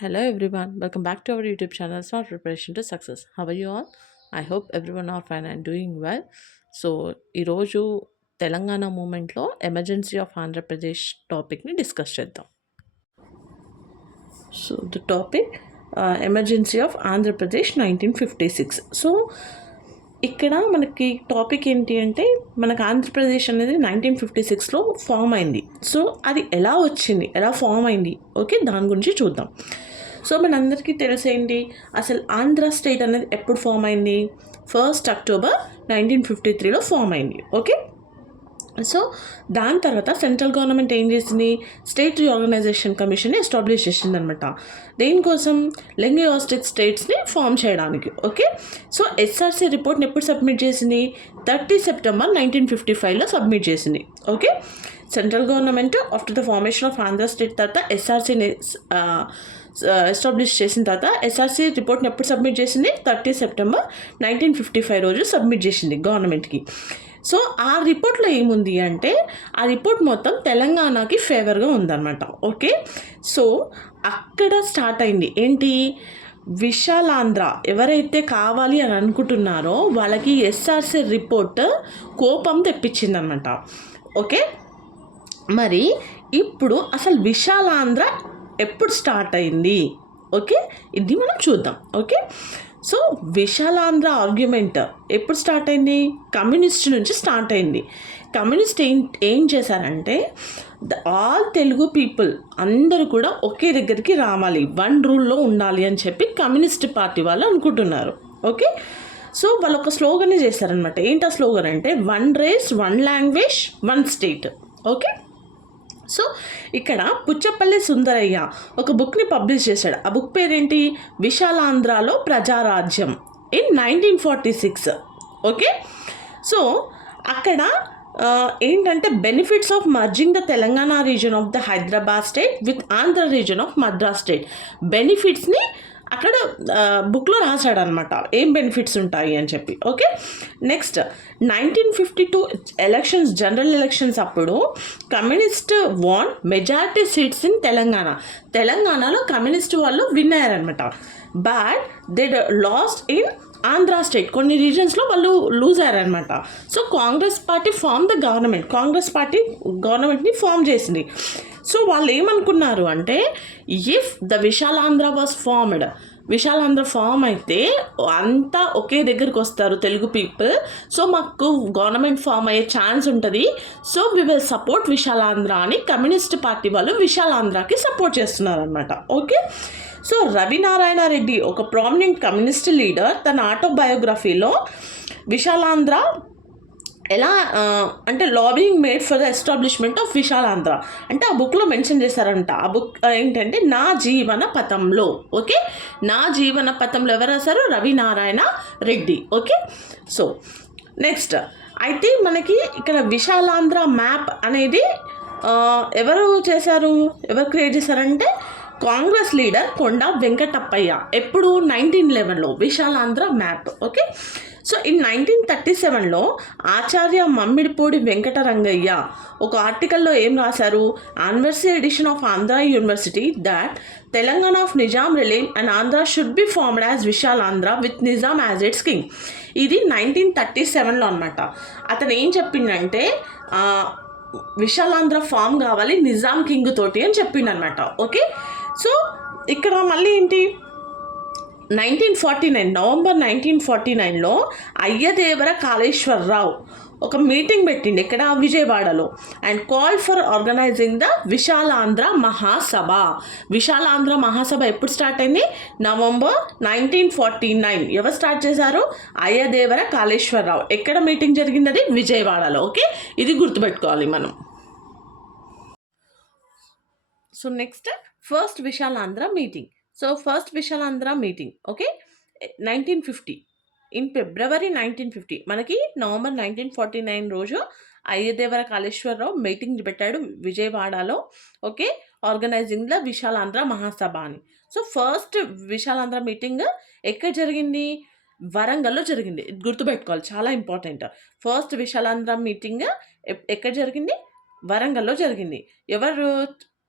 Hello everyone, welcome back to our YouTube channel Smart Preparation to Success. How are you all? I hope everyone are fine and doing well. So ఈరోజు తెలంగాణ మూమెంట్లో emergency of Andhra Pradesh టాపిక్ని discuss చేద్దాం. So the topic emergency of Andhra Pradesh 1956. So ఇక్కడ మనకి topic ఏంటి అంటే మనకు ఆంధ్రప్రదేశ్ అనేది 1956లో ఫామ్ అయింది. సో అది ఎలా వచ్చింది, ఎలా ఫామ్ అయింది, ఓకే, దాని గురించి చూద్దాం. సో మనందరికీ తెలిసేంటి, అసలు ఆంధ్ర స్టేట్ అనేది ఎప్పుడు ఫామ్ అయింది? 1 అక్టోబర్ 1953లో ఫామ్ అయింది. ఓకే, సో దాని తర్వాత సెంట్రల్ గవర్నమెంట్ ఏం చేసింది? స్టేట్ రీఆర్గనైజేషన్ కమిషన్ని ఎస్టాబ్లిష్ చేసింది అనమాట. దేనికోసం? లింగ్విస్టిక్ స్టేట్స్ని ఫామ్ చేయడానికి. ఓకే, సో ఎస్ఆర్సీ రిపోర్ట్ని ఎప్పుడు సబ్మిట్ చేసింది? 30 సెప్టెంబర్ 1955లో సబ్మిట్ చేసింది. Okay, central government after the formation of Andhra state తర్వాత ఎస్ఆర్సీని ఎస్టాబ్లిష్ చేసిన తర్వాత ఎస్ఆర్సీ రిపోర్ట్ని ఎప్పుడు సబ్మిట్ చేసింది? 30 సెప్టెంబర్ 1955 రోజు సబ్మిట్ చేసింది గవర్నమెంట్కి. సో ఆ రిపోర్ట్లో ఏముంది అంటే ఆ రిపోర్ట్ మొత్తం తెలంగాణకి ఫేవర్గా ఉందన్నమాట. ఓకే, సో అక్కడ స్టార్ట్ అయింది ఏంటి? విశాలాంధ్ర ఎవరైతే కావాలి అని అనుకుంటున్నారో వాళ్ళకి ఎస్ఆర్సీ రిపోర్ట్ కోపం తెప్పించిందనమాట. ఓకే, మరి ఇప్పుడు అసలు విశాలాంధ్ర ఎప్పుడు స్టార్ట్ అయింది? ఓకే, ఇది మనం చూద్దాం. ఓకే, సో విశాలాంధ్ర ఆర్గ్యుమెంట్ ఎప్పుడు స్టార్ట్ అయింది? కమ్యూనిస్ట్ నుంచి స్టార్ట్ అయింది. కమ్యూనిస్ట్ ఏం చేశారంటే ఆల్ తెలుగు పీపుల్ అందరూ కూడా ఒకే దగ్గరికి రావాలి, వన్ రూల్లో ఉండాలి అని చెప్పి కమ్యూనిస్ట్ పార్టీ వాళ్ళు అనుకుంటున్నారు. ఓకే, సో వాళ్ళు ఒక స్లోగన్ చేశారనమాట. ఏంటి ఆ స్లోగన్ అంటే one race, one language, one state. Okay, so ఇక్కడ పుచ్చపల్లి సుందరయ్య ఒక బుక్ని పబ్లిష్ చేశాడు. ఆ బుక్ పేరేంటి? విశాలాంధ్రలో ప్రజారాజ్యం ఇన్ 1946. ఓకే, సో అక్కడ ఏంటంటే benefits of merging the Telangana region of the Hyderabad state with Andhra region of Madras state బెనిఫిట్స్ని అక్కడ బుక్లో రాశాడు అనమాట, ఏం బెనిఫిట్స్ ఉంటాయి అని చెప్పి. Okay, next 1952 elections, general elections అప్పుడు communist won majority seats in తెలంగాణలో కమ్యూనిస్ట్ వాళ్ళు విన్ అయ్యారనమాట. But they lost in Andhra state, కొన్ని రీజన్స్లో వాళ్ళు లూజ్ అయ్యారనమాట. So Congress party Congress party గవర్నమెంట్ని ఫామ్ చేసింది. సో వాళ్ళు ఏమనుకున్నారు అంటే if the Visalandhra was formed, Visalandhra form అయితే అంతా ఒకే దగ్గరికి వస్తారు తెలుగు పీపుల్, సో మాకు గవర్నమెంట్ ఫామ్ అయ్యే ఛాన్స్ ఉంటుంది, so we will support Visalandhra అని కమ్యూనిస్ట్ పార్టీ వాళ్ళు విశాలాంధ్రకి సపోర్ట్ చేస్తున్నారు అనమాట. ఓకే, సో రవినారాయణ రెడ్డి ఒక ప్రామినెంట్ కమ్యూనిస్ట్ లీడర్ తన ఆటోబయోగ్రఫీలో విశాలాంధ్ర ఎలా అంటే lobbying made for the establishment of Visalandhra అంటే ఆ బుక్లో మెన్షన్ చేశారంట. ఆ బుక్ ఏంటంటే నా జీవన పథంలో. ఓకే, నా జీవన పథంలో ఎవరు రాశారు? Ravinarayana Reddy. Okay, so next అయితే మనకి ఇక్కడ విశాలాంధ్ర మ్యాప్ అనేది ఎవరు క్రియేట్ చేశారంటే కాంగ్రెస్ లీడర్ కొండ వెంకటప్పయ్య. ఎప్పుడు? 1911లో Visalandhra map. Okay, so in 1937లో ఆచార్య మమ్మిడిపూడి వెంకటరంగయ్య ఒక ఆర్టికల్లో ఏం రాశారు? Anniversary edition of Andhra university that Telangana of Nizam realm and Andhra should be formed as Visalandhra with Nizam as its king. ఇది 1937లో అనమాట. అతను ఏం చెప్పిండంటే విశాలాంధ్ర ఫామ్ కావాలి నిజాం కింగ్ తోటి అని చెప్పిండనమాట. ఓకే, సో ఇక్కడ మళ్ళీ ఏంటి? 1949 నవంబర్ 1949లో అయ్యదేవర కాళేశ్వరరావు ఒక మీటింగ్ పెట్టిండు ఇక్కడ విజయవాడలో and call for organizing the Visalandhra Mahasabha. Visalandhra Mahasabha ఎప్పుడు స్టార్ట్ అయింది? నవంబర్ 1949. ఎవరు స్టార్ట్ చేశారు? అయ్యదేవర కాళేశ్వరరావు. ఎక్కడ మీటింగ్ జరిగింది? అది విజయవాడలో. ఓకే, ఇది గుర్తుపెట్టుకోవాలి మనం. So next first Visalandhra meeting. Okay, 1950 in February 1950. మనకి నవంబర్ 1949 రోజు అయ్యదేవర కాళేశ్వరరావు మీటింగ్ పెట్టాడు విజయవాడలో. ఓకే, ఆర్గనైజింగ్ ద విశాలాంధ్ర మహాసభ అని. సో ఫస్ట్ విశాలాంధ్ర మీటింగ్ ఎక్కడ జరిగింది? వరంగల్లో జరిగింది. గుర్తుపెట్టుకోవాలి, చాలా ఇంపార్టెంట్. ఫస్ట్ విశాలాంధ్ర మీటింగ్ ఎక్కడ జరిగింది? వరంగల్లో జరిగింది. ఎవరు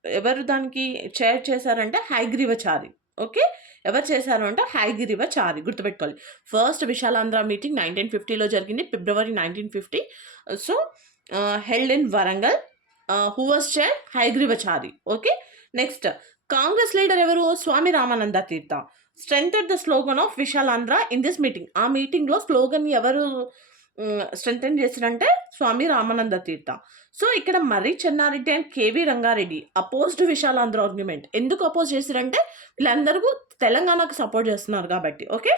ఎవరు దానికి చైర్ చేశారంటే హయగ్రీవచారి. ఓకే. ఎవరు చేశారు అంటే హయగ్రీవచారి గుర్తుపెట్టుకోవాలి. ఫస్ట్ విశాలాంధ్ర మీటింగ్ 1950లో జరిగింది. February 1950. So, held in Warangal. Who was chair? Hayagrivachari. Okay. Next Congress leader ఎవరు? Swami Ramananda Tirtha. Strengthened the slogan of Visalandhra in this meeting. ఆ మీటింగ్‌లో స్లోగన్ ఎవరు స్ట్రెంథెన్ చేసిరంటే స్వామి రామానంద తీర్థ. సో, ఇక్కడ Marri Chennareddy and K V Rangareddy opposed Visalandhra argument. ఎందుకు అపోజ్ చేసిరంటే వీళ్ళందరూ తెలంగాణకు సపోర్ట్ చేస్తున్నారు కాబట్టి. Okay.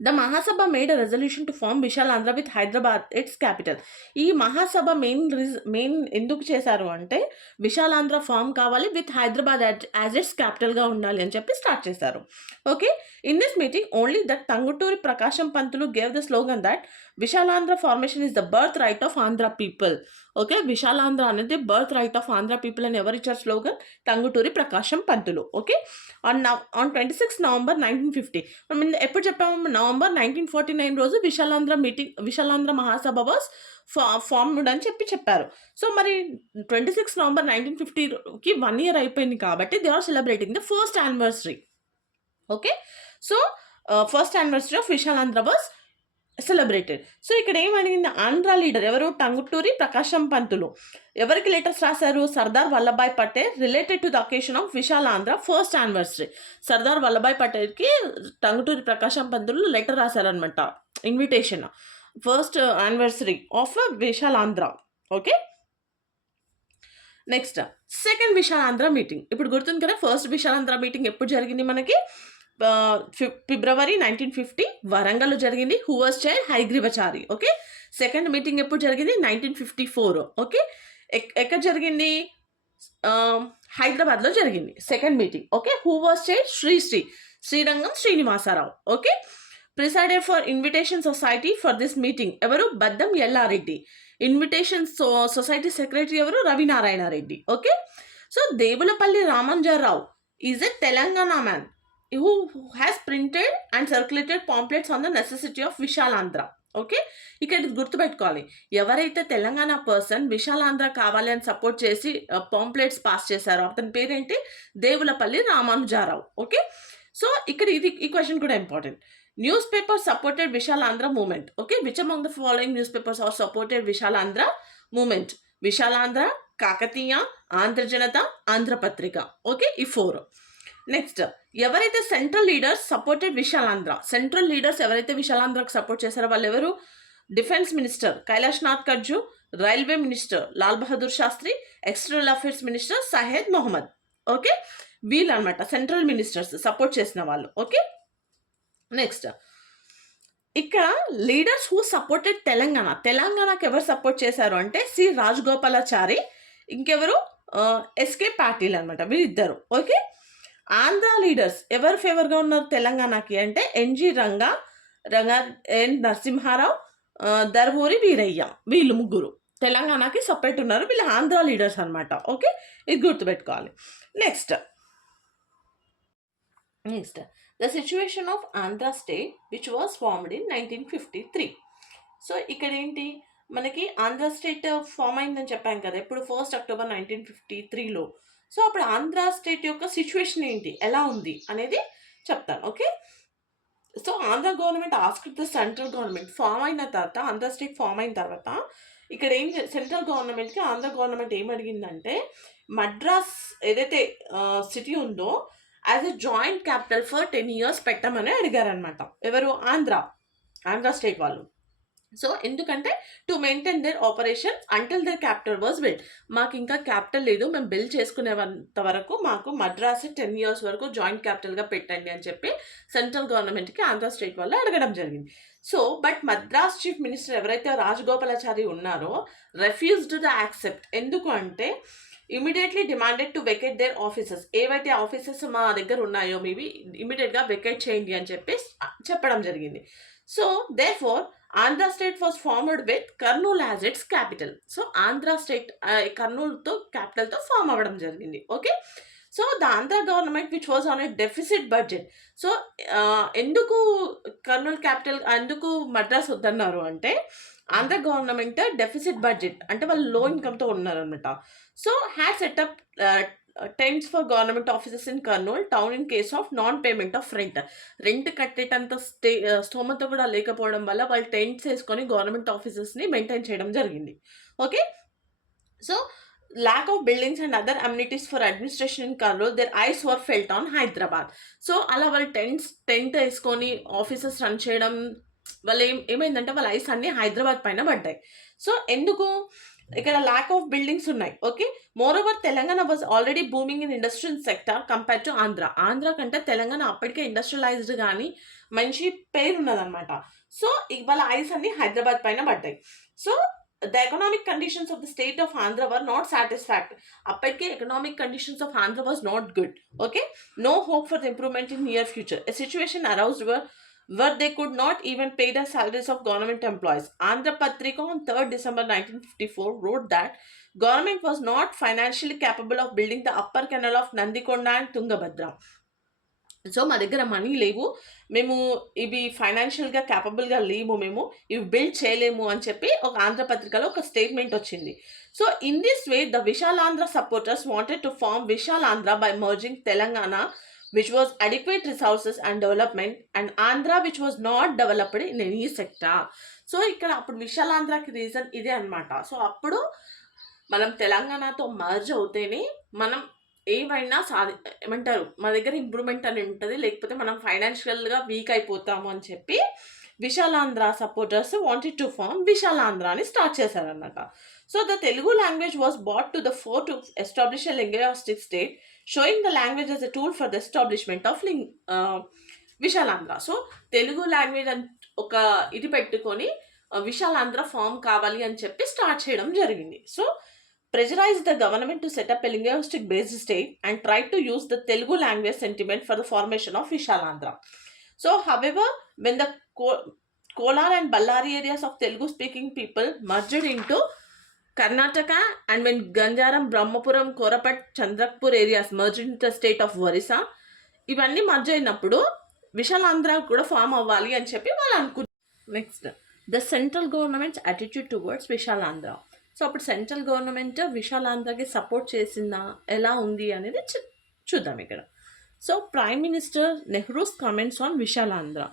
The Mahasabha made a resolution to form Visalandhra with Hyderabad its capital. ఈ మహాసభ మెయిన్ ఎందుకు చేశారు అంటే విశాలాంధ్ర ఫార్మ్ కావాలి విత్ హైదరాబాద్ యాజ్ ఇట్స్ క్యాపిటల్గా ఉండాలి అని చెప్పి స్టార్ట్ చేశారు. Okay. In this meeting only that Tanguturi Prakasam Pantulu gave the slogan that Visalandhra formation is the birth right of Andhra people. Okay. Visalandhra అనేది birth right of Andhra people అని ఎవరు ఇచ్చారు slogan? Tanguturi Prakasam Pantulu. Okay. On 26 November 1950. మనం ఎప్పుడు చెప్పాము? నవంబర్ 1949 రోజు విశాలాంధ్ర మహాసభ వాస్ ఫార్మ్డ్ అని చెప్పారు. సో, మరి 26 నవంబర్ 1950కి 1 year అయిపోయింది కాబట్టి they are celebrating the first anniversary. Okay. So, first anniversary of Visalandhra was celebrated. So, ఇక్కడ ఏమడిగింది? ఆంధ్ర లీడర్ ఎవరు? టంగుటూరి ప్రకాశం పంతులు. ఎవరికి లెటర్స్ రాశారు? Sardar Vallabhbhai Patel related to the occasion of Visalandhra first anniversary. Sardar Vallabhbhai పటేల్కి టంగుటూరి ప్రకాశం పంతులు లెటర్ రాశారనమాట. Invitation first anniversary of Visalandhra. Okay. Next second Visalandhra meeting. ఇప్పుడు గుర్తుంది కదా, ఫస్ట్ విశాలాంధ్ర మీటింగ్ ఎప్పుడు జరిగింది మనకి? ఫిబ్రవరి 1950 వరంగల్లో జరిగింది. Who was chair? Hayagrivachari. Okay. Second meeting ఎప్పుడు జరిగింది? 1954. ఓకే. ఎక్కడ జరిగింది? హైదరాబాద్లో జరిగింది second meeting. Okay. Who was chair? Srirangam Srinivasa Rao. Okay. Presided for invitation society for this meeting ఎవరు? Baddam Yella Reddy. Invitation society secretary ఎవరు? Ravinarayana Reddy. Okay. So, Devulapalli Ramanuja Rao is a Telangana man who has printed and circulated pamphlets on the necessity of Visalandhra. Okay. ఇక్కడ ఇది గుర్తుపెట్టుకోవాలి. ఎవరైతే Telangana person Visalaandhra కావాలి అని support చేసి pamphlets pass చేశారో అతని పేరేంటి? దేవులపల్లి రామానుజారావు. ఓకే. సో, ఇక్కడ ఈ క్వశ్చన్ కూడా important. News paper supported Visalandhra movement. Okay. Which among the following news papers are supported Visalandhra movement? Visalandhra, Kakatiya, Andhrajanata, Andhrapatrika. Okay. ఈ 4. నెక్స్ట్ ఎవరైతే central leaders supported Visalandhra. Central leaders ఎవరైతే విశాలాంధ్రకు సపోర్ట్ చేశారో వాళ్ళు ఎవరు? Defence minister Kailash Nath Katju, railway minister Lal Bahadur Shastri, external affairs minister Syed Mohammed. Okay. వీళ్ళు అనమాట central ministers support చేసిన వాళ్ళు. ఓకే. నెక్స్ట్ ఇక్కడ లీడర్స్ హూ సపోర్టెడ్ తెలంగాణకి ఎవరు సపోర్ట్ చేశారు అంటే సి రాజగోపాలాచారి, ఇంకెవరు? ఎస్కే పాటిల్ అనమాట, వీళ్ళిద్దరు. ఓకే. ఆంధ్ర లీడర్స్ ఎవరు ఫేవర్గా ఉన్నారు తెలంగాణకి అంటే ఎన్జి రంగా, ఎన్ నరసింహారావు, దర్వూరి వీరయ్య. వీళ్ళు ముగ్గురు తెలంగాణకి సపరేట్ ఉన్నారు. వీళ్ళు ఆంధ్ర లీడర్స్ అనమాట. ఓకే. ఇది గుర్తుపెట్టుకోవాలి. Next the situation of Andhra state which was formed in 1953. So, ఇక్కడ ఏంటి మనకి ఆంధ్ర స్టేట్ ఫామ్ అయిందని చెప్పాం కదా ఎప్పుడు? 1 అక్టోబర్ 1953లో. సో, అప్పుడు ఆంధ్ర స్టేట్ యొక్క సిచ్యువేషన్ ఏంటి, ఎలా ఉంది అనేది చెప్తాను. Okay. So, Andhra government asked the central government form అయిన తర్వాత, ఆంధ్ర స్టేట్ ఫామ్ అయిన తర్వాత ఇక్కడ సెంట్రల్ గవర్నమెంట్కి ఆంధ్ర గవర్నమెంట్ ఏం అడిగిందంటే మద్రాస్ ఏదైతే సిటీ ఉందో as a joint capital for 10 years పెట్టమని అడిగారనమాట. ఎవరు? ఆంధ్ర స్టేట్ వాళ్ళు. సో, ఎందుకంటే to maintain their operation until their capital was build. మాకు ఇంకా క్యాపిటల్ లేదు, మేము బిల్డ్ చేసుకునేంత వరకు మాకు మద్రాస్ 10 years వరకు జాయింట్ క్యాపిటల్గా పెట్టండి అని చెప్పి సెంట్రల్ గవర్నమెంట్కి ఆంధ్ర స్టేట్ వాళ్ళు అడగడం జరిగింది. So, but Madras chief minister ఎవరైతే రాజగోపాలాచారి ఉన్నారో రెఫ్యూజ్డ్ ద యాక్సెప్ట్. ఎందుకు అంటే immediately demanded to vacate their offices. ఏవైతే ఆఫీసెస్ మా దగ్గర ఉన్నాయో మీవి ఇమీడియట్గా వెకేట్ చేయండి అని చెప్పి చెప్పడం జరిగింది. So, therefore Andhra state was formed with Kurnool as its capital. So, Andhra state కర్నూలుతో క్యాపిటల్తో ఫామ్ అవ్వడం జరిగింది. Okay. So, the Andhra government which was on a deficit budget. So, ఎందుకు కర్నూలు క్యాపిటల్, ఎందుకు మద్రాస్ వద్దన్నారు అంటే ఆంధ్ర గవర్నమెంట్ డెఫిసిట్ బడ్జెట్ అంటే వాళ్ళు లో ఇన్కమ్తో ఉన్నారనమాట. So had set up tents for government offices in Kurnool town in case of non payment of rent. Rent కట్టేటంత స్తోమత కూడా లేకపోవడం వల్ల వాళ్ళు టెంట్స్ వేసుకొని గవర్నమెంట్ ఆఫీసెస్ని మెయింటైన్ చేయడం జరిగింది. Okay, so lack of buildings and other amenities for administration in Karnool, their eyes were felt on Hyderabad. So అలా వాళ్ళు టెంట్ వేసుకొని ఆఫీసెస్ రన్ చేయడం వాళ్ళు ఏమైందంటే వాళ్ళ ఐస్ అన్ని హైదరాబాద్ పైన పడ్డాయి. సో ఎందుకు ఇక్కడ ల్యాక్ ఆఫ్ బిల్డింగ్స్ ఉన్నాయి. Okay, more over Telangana was already booming in industrial sector compare to Andhra కంటే తెలంగాణ అప్పటికే ఇండస్ట్రియలైజ్డ్ కానీ మంచి పేరు ఉన్నదన్నమాట. సో వాళ్ళ ఐస్ అన్ని హైదరాబాద్ పైన పడ్డాయి. So the economic conditions of the state of Andhra were not satisfactory. Appatke economic conditions of Andhra was not good. Okay, no hope for the improvement in near future. A situation arose where they could not even pay the salaries of government employees. Andhra Patrika on 3rd December 1954 wrote that government was not financially capable of building the upper canal of Nandikonda and Tungabhadra. So మా దగ్గర money లేవు, మేము ఇవి ఫైనాన్షియల్గా క్యాపబుల్గా లేము, మేము ఇవి build చేయలేము అని చెప్పి ఒక ఆంధ్రపత్రికలో ఒక స్టేట్మెంట్ వచ్చింది. So in this way the Visalandhra supporters wanted to form Visalandhra by merging Telangana which was adequate resources and development and Andhra which was not developed in any sector. So ఇక్కడ అప్పుడు విశాలాంధ్రకి రీజన్ ఇదే అనమాట. సో అప్పుడు మనం తెలంగాణతో మర్జ్ అవుతేనే మనం ఏమైనా ఏమంటారు మా దగ్గర ఇంప్రూవ్మెంట్ అని ఉంటుంది, లేకపోతే మనం ఫైనాన్షియల్గా వీక్ అయిపోతాము అని చెప్పి Visalandhra supporters wanted to form Visalandhra అని స్టార్ట్ చేశారన్నమాట. So the Telugu language was brought to the fore to establish a linguistic state showing the language as a tool for the establishment of Visalandhra. So Telugu language అని ఒక ఇది పెట్టుకొని Visalaandhra form కావాలి అని చెప్పి start చేయడం జరిగింది. So pressurized the government to set up a linguistic based state and tried to use the Telugu language sentiment for the formation of Vishalandhra. So however, when the Kolar and Ballari areas of Telugu speaking people merged into Karnataka and when Ganjaram, Brahmapuram, Korapat, Chandrakpur areas merged into the state of Orissa, ఇవన్నీ merge అయినప్పుడు విశాలాంధ్ర కూడా form అవ్వాలి అని చెప్పి వాళ్ళు అనుకున్నారు. Next the central government's attitude towards Visalandhra. So అప్పుడు central government విశాలాంధ్రకి సపోర్ట్ చేసిందా, ఎలా ఉంది అనేది చూద్దాం ఇక్కడ. So prime minister Nehru's comments on Visalandhra.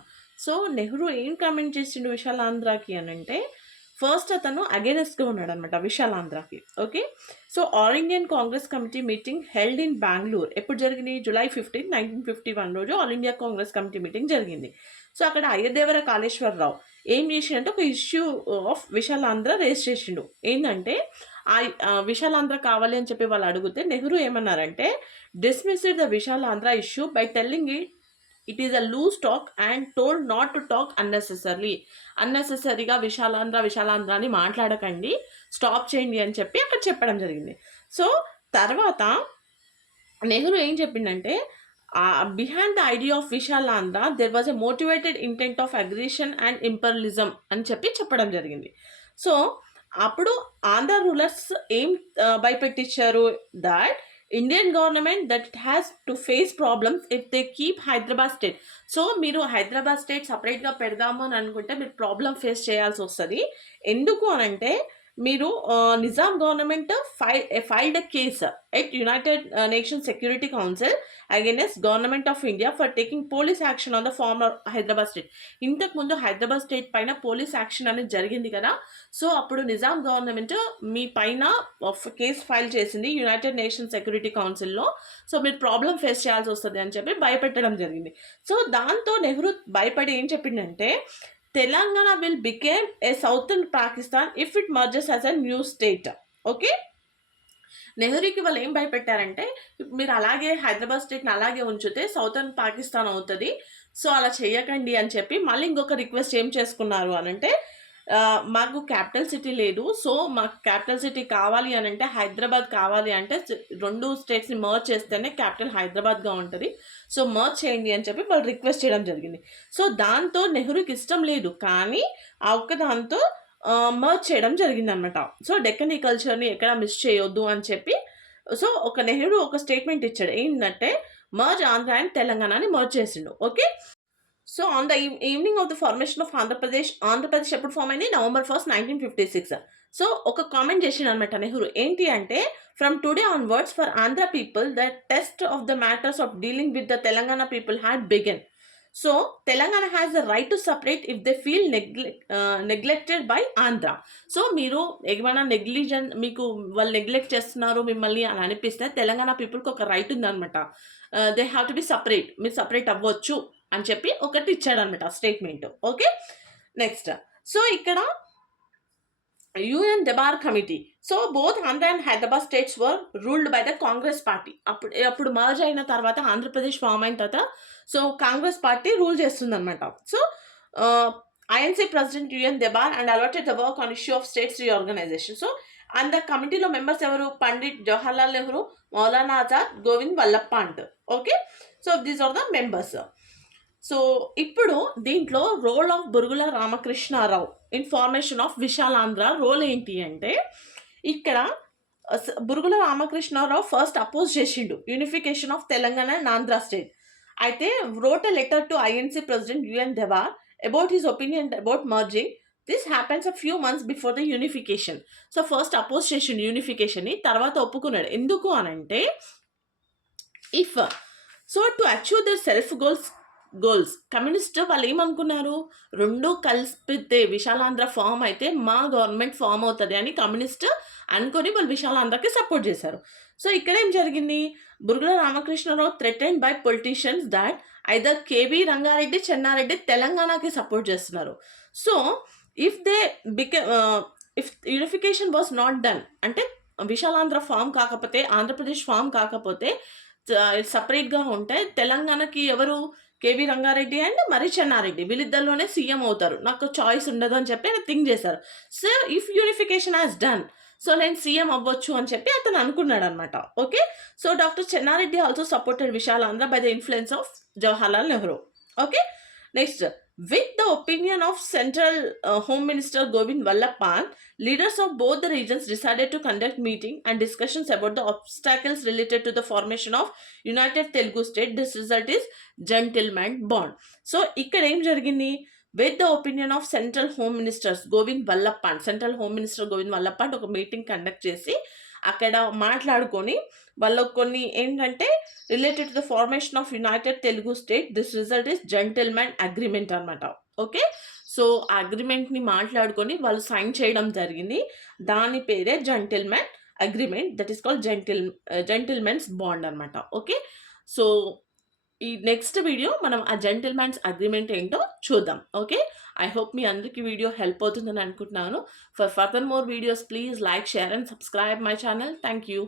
So Nehru ఏం కమెంట్ చేసిండు విశాలాంధ్రకి అని అంటే, ఫస్ట్ అతను అగేనెస్ట్గా ఉన్నాడు అనమాట విశాలాంధ్రకి. Okay, so all Indian Congress committee meeting held in Bengaluru ఎప్పుడు జరిగింది? July 15, 1951 రోజు all India Congress committee meeting జరిగింది. సో అక్కడ అయ్యదేవర కాళేశ్వరరావు ఏం చేసిండంటే ఒక ఇష్యూ ఆఫ్ విశాలాంధ్ర రేస్ చేసిండు. ఏంటంటే ఆ విశాలాంధ్ర కావాలి అని చెప్పి వాళ్ళు అడిగితే నెహ్రూ ఏమన్నారంటే, dismissed the Visalandhra issue by telling it is a loose talk and told not to talk అన్నెసెసరీగా విశాలాంధ్ర అని మాట్లాడకండి, స్టాప్ చేయండి అని చెప్పి అక్కడ చెప్పడం జరిగింది. సో తర్వాత నెహ్రూ ఏం చెప్పిండంటే, behind the idea of Visalandhra there was a motivated intent of aggression and imperialism అని చెప్పడం జరిగింది. సో అప్పుడు ఆంధ్ర రూలర్స్ ఏం భయపెట్టించారు, that Indian government that it has to face problems if they keep Hyderabad state. So మీరు హైదరాబాద్ స్టేట్ సపరేట్గా పెడదాము అని అనుకుంటే మీరు ప్రాబ్లం ఫేస్ చేయాల్సి వస్తుంది. ఎందుకు అనంటే, మీరు Nizam government filed a case at United nations Security Council against government of India for taking police action on the former Hyderabad state. ఇంతకుముందు హైదరాబాద్ స్టేట్ పైన పోలీస్ యాక్షన్ అనేది జరిగింది కదా. సో అప్పుడు నిజాం గవర్నమెంట్ మీ పైన కేసు ఫైల్ చేసింది యునైటెడ్ నేషన్స్ సెక్యూరిటీ కౌన్సిల్లో. సో మీరు ప్రాబ్లం ఫేస్ చేయాల్సి వస్తుంది అని చెప్పి భయపెట్టడం జరిగింది. సో దాంతో నెహ్రూ భయపడి ఏం చెప్పిండంటే, Telangana will became a southern Pakistan if it merges as a new state. Okay, నెహ్రూకి వాళ్ళు ఏం భయపెట్టారంటే, మీరు అలాగే హైదరాబాద్ స్టేట్ని అలాగే ఉంచితే సౌతర్న్ పాకిస్తాన్ అవుతుంది, సో అలా చేయకండి అని చెప్పి మళ్ళీ ఇంకొక రిక్వెస్ట్ ఏం చేసుకున్నారు అని అంటే, మాకు క్యాపిటల్ సిటీ లేదు, సో మాకు క్యాపిటల్ సిటీ కావాలి అని అంటే హైదరాబాద్ కావాలి అంటే 2 స్టేట్స్ని మర్జ్ చేస్తేనే క్యాపిటల్ హైదరాబాద్గా ఉంటుంది, సో మర్జ్ చేయండి అని చెప్పి వాళ్ళు రిక్వెస్ట్ చేయడం జరిగింది. సో దాంతో నెహ్రూకి ఇష్టం లేదు, కానీ ఆ ఒక్క దాంతో మర్జ్ చేయడం జరిగిందనమాట. సో డెక్కనీ కల్చర్ని ఎక్కడ మిస్ చేయొద్దు అని చెప్పి సో నెహ్రూ ఒక స్టేట్మెంట్ ఇచ్చాడు, ఏంటంటే మర్జ్ ఆంధ్ర అండ్ తెలంగాణని మర్జ్ చేసిండు. Okay, so on the evening of the formation of Andhra Pradesh ఎప్పుడు ఫామ్ అయింది? November 1st, 1956. సో ఒక కామెంట్ చేసిండు అనమాట నెహ్రూ. ఏంటి అంటే, from today onwards for Andhra people the test of the matters of dealing with the Telangana people had begun. So Telangana has the right to separate if they feel neglected by Andhra. So మీరు ఏమైనా మీకు వాళ్ళు neglect చేస్తున్నారు మిమ్మల్ని అని అనిపిస్తే తెలంగాణ పీపుల్కి ఒక రైట్ ఉందనమాట. They have to be separate, మీరు సపరేట్ అవ్వచ్చు అని చెప్పి ఒకటి ఇచ్చాడనమాట స్టేట్మెంట్. Okay, next. సో ఇక్కడ U N Dhebar committee. So both Andhra and Hyderabad states were ruled by the Congress party. అప్పుడు మర్జ్ అయిన తర్వాత ఆంధ్రప్రదేశ్ ఫామ్ అయిన తర్వాత సో కాంగ్రెస్ పార్టీ రూల్ చేస్తుంది అనమాట. So INC president U N Dhebar and allotted the work on issue of states reorganization. So and the కమిటీలో members ఎవరు? Pandit Jawaharlal Nehru, Maulana Azad, Govind Vallabh Pant. Okay, so these are the members. So ఇప్పుడు దీంట్లో role of Burugula Ramakrishnarao in formation of Visalandhra role ఏంటి అంటే, ఇక్కడ బురుగుల రామకృష్ణారావు ఫస్ట్ అపోజ్ చేసిండు unification of Telangana and Andhra state. అయితే wrote a letter to INC President UN Deva about his opinion about merging. This happens a few months before the unification. So first oppose చేసిండు యూనిఫికేషన్ని, తర్వాత ఒప్పుకున్నాడు. ఎందుకు అనంటే, if so to achieve their self goals communist వాళ్ళు ఏమనుకున్నారు, రెండు కలిపితే విశాలాంధ్ర ఫామ్ అయితే మా గవర్నమెంట్ ఫామ్ అవుతుంది అని కమ్యూనిస్ట్ అనుకొని వాళ్ళు విశాలాంధ్రకి సపోర్ట్ చేశారు. సో ఇక్కడ ఏం జరిగింది, Burugula Ramakrishna Rao threatened by politicians that either KV Ranga Reddy, Chenna Reddy తెలంగాణకి సపోర్ట్ చేస్తున్నారు. So if unification was not done, అంటే విశాలాంధ్ర ఫామ్ కాకపోతే, ఆంధ్రప్రదేశ్ ఫామ్ కాకపోతే సపరేట్గా ఉంటే తెలంగాణకి ఎవరు? కేవీ రంగారెడ్డి అండ్ మరి చెన్నారెడ్డి, వీళ్ళిద్దరిలోనే సీఎం అవుతారు, నాకు చాయిస్ ఉండదు అని చెప్పి ఆయన థింక్ చేశారు. So if unification has done, so నేను సీఎం అవ్వచ్చు అని చెప్పి అతను అనుకున్నాడు అనమాట. Okay, so doctor Chenna Reddy also supported Visalandhra by the influence of Jawaharlal Nehru. Okay, next. With the opinion of Central Home Minister Govind Vallabh Pant, leaders of both the regions decided to conduct meeting and discussions about the obstacles related to the formation of United Telugu State. This result is gentleman bond. So ఇక్కడ ఏం జరిగింది, with the opinion of central home ministers Govind Vallabh Pant, central home minister Govind Vallabh Pant ఒక meeting conduct చేసి అక్కడ మాట్లాడుకొని వాళ్ళకు కొన్ని ఏంటంటే related to the formation of united Telugu state, this result is gentlemen agreement అనమాట. ఓకే, సో ఆ అగ్రిమెంట్ని మాట్లాడుకొని వాళ్ళు సైన్ చేయడం జరిగింది. దాని పేరే gentlemen agreement, that is called gentlemen's bond అనమాట. ఓకే, సో ఈ నెక్స్ట్ వీడియో మనం ఆ జెంటిల్మెన్స్ అగ్రిమెంట్ ఏంటో చూద్దాం. ఓకే, ఐ హోప్ మీ అందరికీ వీడియో హెల్ప్ అవుతుందని అనుకుంటున్నాను. For further more videos please like, share and subscribe my channel. Thank you.